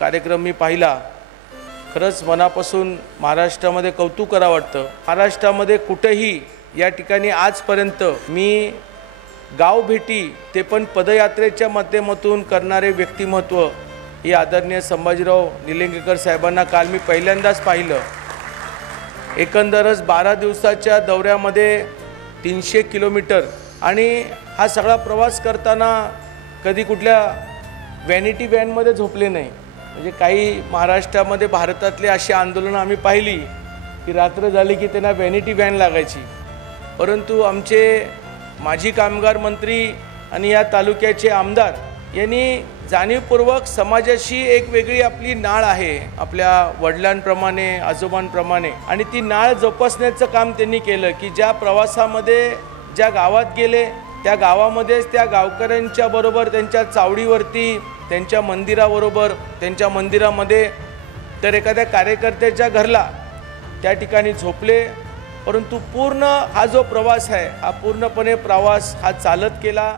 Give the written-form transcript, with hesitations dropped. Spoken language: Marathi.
कार्यक्रम मी पाहिला, खरंच मनापासून महाराष्ट्रामध्ये कौतुक करावं वाटतं। महाराष्ट्रामध्ये कुठेही या ठिकाणी आजपर्यंत मी गाव भेटी ते पण पदयात्रेच्या माध्यमातून करणारे व्यक्तिमत्व हे आदरणीय संभाजीराव निलंगेकर साहेबांना काल मी पहिल्यांदाच पाहिलं। एकंदरच 12 दिवसाच्या दौऱ्यामध्ये 300 किलोमीटर आणि हा सगळा प्रवास करताना कधी कुठल्या व्हॅनिटी व्हॅनमध्ये झोपले नाही। म्हणजे काही महाराष्ट्रामध्ये भारतातले अशी आंदोलनं आम्ही पाहिली की रात्र झाली की त्यांना व्हॅनिटी व्हॅन लागायची, परंतु आमचे माजी कामगार मंत्री आणि या तालुक्याचे आमदार यांनी जाणीवपूर्वक समाजाशी एक वेगळी आपली नाळ आहे, आपल्या वडिलांप्रमाणे आजोबांप्रमाणे, आणि ती नाळ जोपासण्याचं काम त्यांनी केलं की ज्या प्रवासामध्ये ज्या गावात गेले त्या गावामध्येच त्या गावकऱ्यांच्या बरोबर त्यांच्या चावडीवरती, त्यांच्या मंदिराबरोबर, त्यांच्या मंदिरामध्ये तर एखाद्या कार्यकर्त्याच्या घरला त्या ठिकाणी झोपले। परंतु पूर्ण हा जो प्रवास आहे हा पूर्णपणे प्रवास हा चालत केला।